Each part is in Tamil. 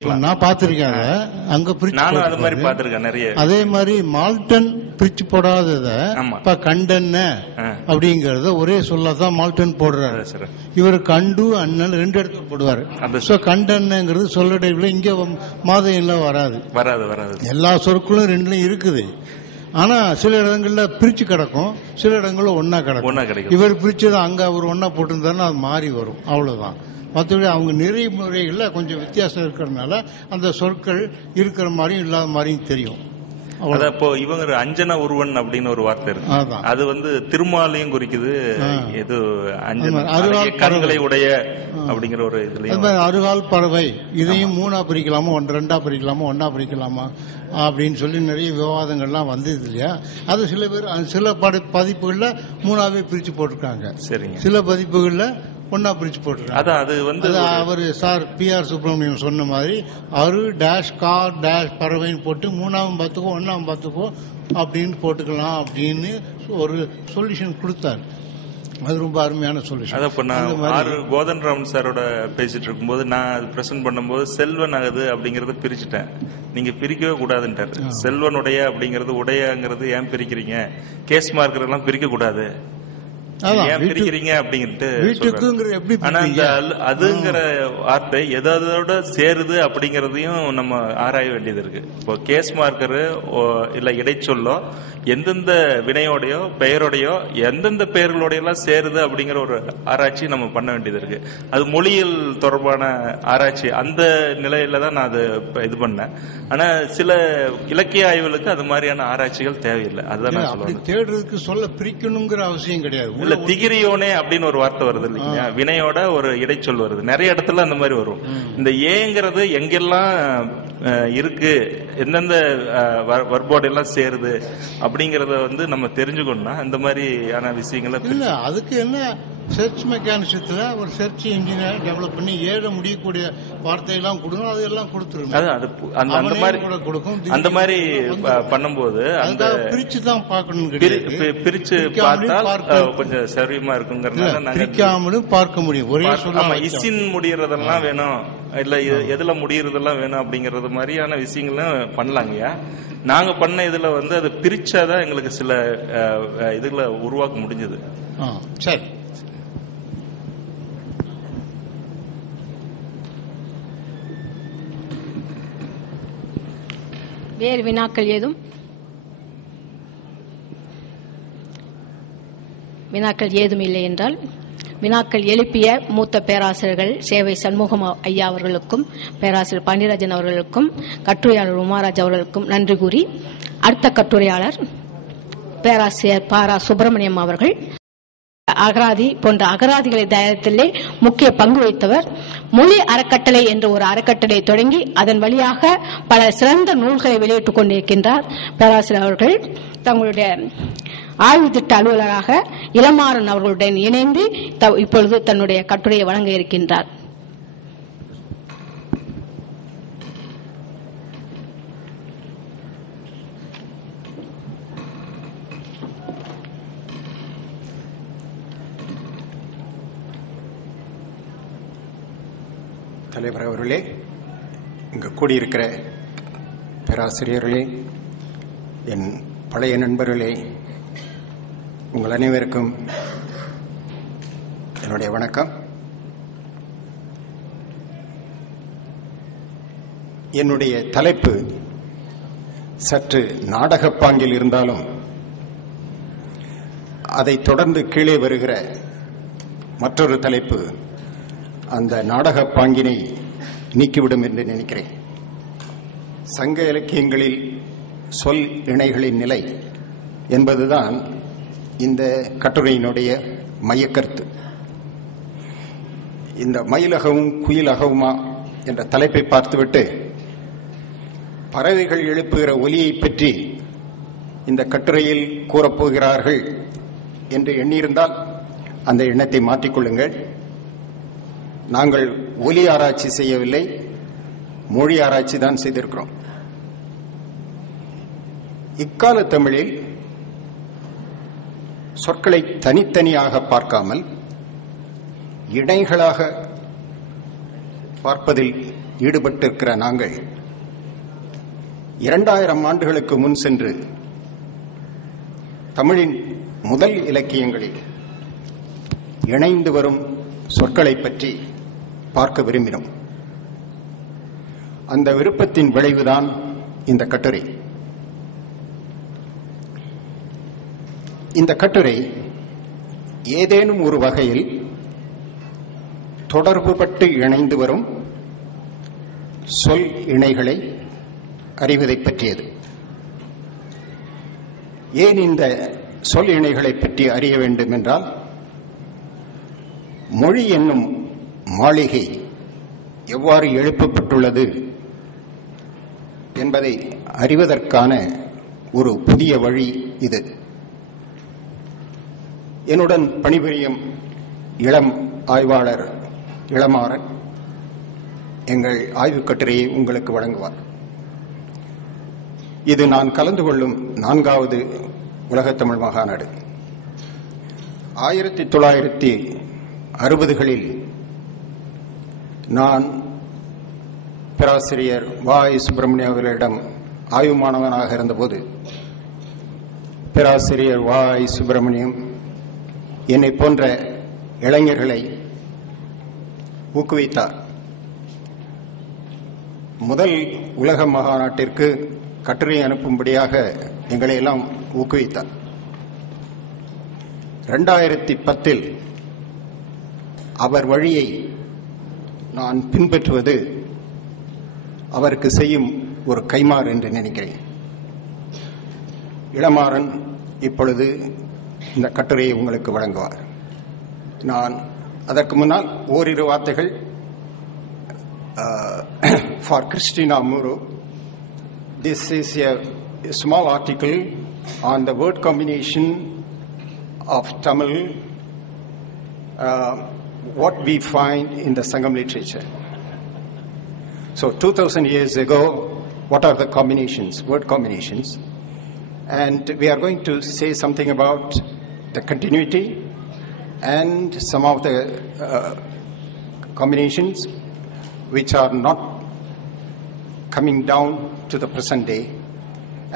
நான் பாத்திருக்கேன். அங்க நானும் அது மாதிரி பாத்திருக்கேன் நிறைய. அதே மாதிரி மால்டன் பிரிச்சு போடாதத இப்ப கண்டென்ன அப்படிங்கறத ஒரே சொல்லதான் மால்டன் போடுறாரு. இவர் கண்டு அண்ணன் ரெண்டு இடத்துல போடுவாரு. கண்டென்னங்கிறது சொல்லடைவில் இங்க மாதையில வராது. எல்லா சொற்களும் ரெண்டுலயும் இருக்குது. ஆனா சில இடங்கள்ல பிரிச்சு கிடக்கும், சில இடங்கள்ல ஒன்னா கிடக்கும். இவர் பிரிச்சது அங்க அவர் ஒன்னா போட்டிருந்தாருன்னா அது மாறி வரும், அவ்வளவுதான். மற்றபடி அவங்க நெறிமுறைகள்ல கொஞ்சம் வித்தியாசம் இருக்கிறதுனால அந்த சொற்கள் இருக்கிற மாதிரியும் இல்லாத மாதிரியும் தெரியும். இப்போ இவங்க அஞ்சன உருவன் அப்படின்னு ஒரு வார்த்தை இருக்கு. அது திருமாலையும் குறிக்குது. இது கண்களை உடைய அப்படிங்கிற ஒரு இதுல அருகால் பறவை இதையும் மூணா பிரிக்கலாமா, ரெண்டா பிரிக்கலாமா, ஒன்னா பிரிக்கலாமா அப்படின்னு சொல்லி நிறைய விவாதங்கள்லாம் வந்தது இல்லையா. அது சில பேர் சில பதிப்புகள்ல மூணாவே பிரிச்சு போட்டிருக்காங்க. சில பதிப்புகள்ல ஒன்னா பிரிச்சு போட்டுருக்காங்க. அவரு சார் PR சுப்பிரமணியம் சொன்ன மாதிரி அரு டேஷ் கார் டேஷ் பறவைன்னு போட்டு மூணாவும் பார்த்துக்கோ ஒன்னாவும் பார்த்துக்கோ அப்படின்னு போட்டுக்கலாம் அப்படின்னு ஒரு சொல்யூஷன் கொடுத்தாரு. அது ரொம்ப அருமையான சொல்யூஷன். கோதன்ராமன் சாரோட பேசிட்டு இருக்கும்போது நான் அது பிரசன்ட் பண்ணும்போது செல்வன் ஆகுது அப்படிங்கறத பிரிச்சுட்டேன். நீங்க பிரிக்கவே கூடாதுன்ட்டாரு. செல்வனுடைய அப்படிங்கறது உடையங்கிறது ஏன் பிரிக்கிறீங்க, கேஸ் மார்க்கர் எல்லாம் பிரிக்க கூடாது, பிரிக்கிறீங்க அப்படிங்கிட்டு. ஆனா அதுங்கிற வார்த்தை எதோட சேருது அப்படிங்கறதையும் நம்ம ஆராய வேண்டியது இருக்கு. இப்போ கேஸ் மார்க்கரு இல்ல இடைச்சொல்லோ எந்தெந்த வினையோடையோ பெயரோடையோ எந்தெந்த பெயர்களோட எல்லாம் சேருது அப்படிங்கிற ஒரு ஆராய்ச்சி நம்ம பண்ண வேண்டியது இருக்கு. அது மொழியியல் தொடர்பான ஆராய்ச்சி. அந்த நிலையில தான் நான் அது இது பண்ணேன். ஆனா சில இலக்கிய ஆய்வுகளுக்கு அது மாதிரியான ஆராய்ச்சிகள் தேவையில்லை. அதுதான் நான் சொல்லுவேன். தேடுறதுக்கு சொல்ல பிரிக்கணுங்கிற அவசியம் கிடையாது. இல்ல திகிரியோனே அப்படின்னு ஒரு வார்த்தை வருது இல்லையா, வினையோட ஒரு இடைச்சொல் வருது. நிறைய இடத்துல அந்த மாதிரி வரும். இந்த ஏங்கிறது எங்கெல்லாம் இருக்கு, எந்தெந்த வர்போர்டு எல்லாம் சேருது அப்படிங்கறத நம்ம தெரிஞ்சுக்கணும்னா இந்த மாதிரியான விஷயங்களை இல்ல. அதுக்கு என்ன சர்ச் மெக்கானிசத்துல ஒரு சர்ச் இன்ஜினியர் டெவலப் பண்ணி ஏழ முடியக்கூடிய வார்த்தையெல்லாம் கொடுக்கணும், அதெல்லாம் கொடுத்துருங்க. அந்த மாதிரி பண்ணும்போது அந்த பிரிச்சு தான் பார்க்கணும், பிரிச்சு பார்த்தா கொஞ்சம் சௌரியமா இருக்குங்கிறதுனால பிரிக்காமலும் பார்க்க முடியும். ஒரே சொல்லாம இசின் முடியறதெல்லாம் வேணும், இல்ல எதுல முடியறதெல்லாம் வேணும் அப்படிங்கறது மாதிரியான விஷயங்களும் பண்ணலாங்கய்யா. நாங்க பண்ண இதுல அது பிரிச்சாதான் எங்களுக்கு சில இதுல உருவாக்க முடிஞ்சது. சரி. வேறு வினாக்கள் ஏதும்? வினாக்கள் ஏதும் இல்லை என்றால் வினாக்கள் எழுப்பிய மூத்த பேராசிரியர்கள் சேவை சண்முகம் ஐயா அவர்களுக்கும் பேராசிரியர் பாண்டியராஜன் அவர்களுக்கும் கட்டுரையாளர் உமாராஜ் அவர்களுக்கும் நன்றி கூறி அடுத்த கட்டுரையாளர் பேராசிரியர் பாரா சுப்பிரமணியம் அவர்கள் அகராதி போன்ற அகராதிகளை தயாரித்தலே முக்கிய பங்கு வகித்தவர். மொழி அறக்கட்டளை என்ற ஒரு அறக்கட்டளை தொடங்கி அதன் வழியாக பல சிறந்த நூல்களை வெளியிட்டுக் கொண்டிருக்கின்றார். பேராசிரியர் அவர்கள் தங்களுடைய ஆய்வு திட்ட அலுவலராக இளமாறன் அவர்களுடன் இணைந்து இப்பொழுது தன்னுடைய கட்டுரையை வழங்க இருக்கின்றார். தலைவர் அவர்களே, இங்கு கூடியிருக்கிற பேராசிரியர்களே, என் பழைய நண்பர்களே, உங்கள் அனைவருக்கும் என்னுடைய வணக்கம். என்னுடைய தலைப்பு சற்று நாடகப்பாங்கில் இருந்தாலும் அதைத் தொடர்ந்து கீழே வருகிற மற்றொரு தலைப்பு அந்த நாடகப் பாங்கினை நீக்கிவிடும் என்று நினைக்கிறேன். சங்க இலக்கியங்களில் சொல் இணைகளின் நிலை என்பதுதான் இந்த கட்டுரையினுடைய மையக்கருத்து. இந்த மயிலகவும் குயிலகவுமா என்ற தலைப்பை பார்த்துவிட்டு பறவைகள் எழுப்புகிற ஒலியை பற்றி இந்த கட்டுரையில் கூறப்போகிறார்கள் என்று எண்ணியிருந்தால் அந்த எண்ணத்தை மாற்றிக்கொள்ளுங்கள். நாங்கள் ஒலி ஆராய்ச்சி செய்யவில்லை, மொழி ஆராய்ச்சி தான் செய்திருக்கிறோம். இக்கால தமிழில் சொற்களை தனித்தனியாக பார்க்காமல் இணைகளாக பார்ப்பதில் ஈடுபட்டிருக்கிற நாங்கள் 2000 ஆண்டுகளுக்கு முன் சென்று தமிழின் முதல் இலக்கியங்களில் இணைந்து வரும் சொற்களை பற்றி பார்க்க விரும்பினோம். அந்த விருப்பத்தின் விளைவுதான் இந்த கட்டுரை. இந்த கட்டுரை ஏதேனும் ஒரு வகையில் தொடர்புபட்டு இணைந்து வரும் சொல் இணைகளை அறிவதை பற்றியது. ஏன் இந்த சொல் இணைகளை பற்றி அறிய வேண்டும் என்றால், மொழி என்னும் மாளிகை எவ்வாறு எழுப்பப்பட்டுள்ளது என்பதை அறிவதற்கான ஒரு புதிய வழி இது. என்னுடன் பணிபுரியும் இளம் ஆய்வாளர் இளமாறன் எங்கள் ஆய்வுக் கட்டுரையை உங்களுக்கு வழங்குவார். இது நான் கலந்து கொள்ளும் 4வது உலகத் தமிழ் மகாநாடு. 1960களில் நான் பேராசிரியர் வாய் சுப்பிரமணியம் அவர்களிடம் ஆய்வு மாணவனாக இருந்தபோது பேராசிரியர் வாய் சுப்பிரமணியம் என்னை போன்ற இளைஞர்களை ஊக்குவித்தார். முதல் உலக மகாநாட்டிற்கு கட்டுரை அனுப்பும்படியாக எங்களை எல்லாம் ஊக்குவித்தார். 2010 அவர் வழியை நான் பின்பற்றுவது அவருக்கு செய்யும் ஒரு கைமாறு என்று நினைக்கிறேன். இளமாறன் இப்பொழுது இந்த கட்டுரையை உங்களுக்கு வழங்குவார். நான் அதற்கு முன்னால் ஓரிரு வார்த்தைகள் for Christina Moro. This is a small article on the word combination of Tamil, what we find in the Sangam literature. So 2000 years ago, what are the combinations, word combinations? And we are going to say something about the continuity and some of the combinations which are not coming down to the present day.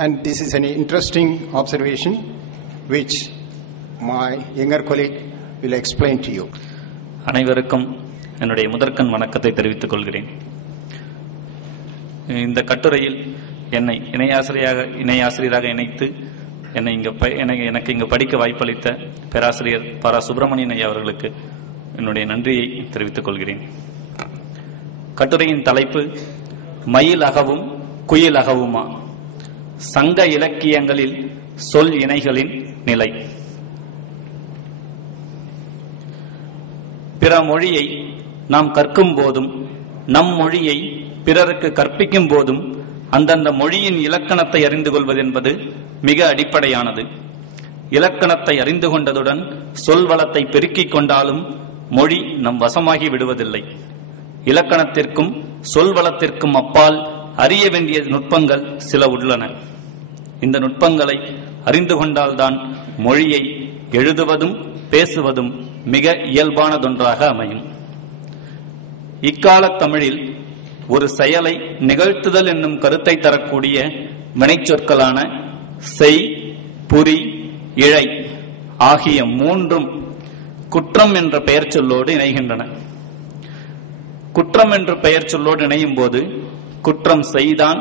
And this is an interesting observation which my younger colleague will explain to you. அனைவருக்கும் என்னுடைய முதற்கண் வணக்கத்தை தெரிவித்துக் கொள்கிறேன். இந்த கட்டுரையில் என்னை இணையாசிரியராக இணைத்து எனக்கு இங்கு படிக்க வாய்ப்பளித்த பேராசிரியர் பரா சுப்பிரமணியன் ஐயா அவர்களுக்கு என்னுடைய நன்றியை தெரிவித்துக் கொள்கிறேன். கட்டுரையின் தலைப்பு மயில் அகவும் குயில் அகவுமா, சங்க இலக்கியங்களில் சொல் இணைகளின் நிலை. பிற மொழியை நாம் கற்கும் போதும் நம் மொழியை பிறருக்கு கற்பிக்கும் போதும் அந்தந்த மொழியின் இலக்கணத்தை அறிந்து கொள்வது என்பது மிக அடிப்படையானது. இலக்கணத்தை அறிந்து கொண்டதுடன் சொல் வளத்தை பெருக்கிக் கொண்டாலும் மொழி நம் வசமாகி விடுவதில்லை. இலக்கணத்திற்கும் சொல் வளத்திற்கும் அப்பால் அறிய வேண்டிய நுட்பங்கள் சில உள்ளன. இந்த நுட்பங்களை அறிந்து கொண்டால்தான் மொழியை எழுதுவதும் பேசுவதும் மிக இயல்பானதொன்றாக அமையும். இக்கால தமிழில் ஒரு செயலை நிகழ்த்துதல் என்னும் கருத்தை தரக்கூடிய வினைச்சொற்களான செய், புரி, இழை ஆகிய 3ம் குற்றம் என்ற பெயர் சொல்லோடு இணைகின்றன. குற்றம் என்ற பெயர் சொல்லோடு இணையும் போது குற்றம் செய்தான்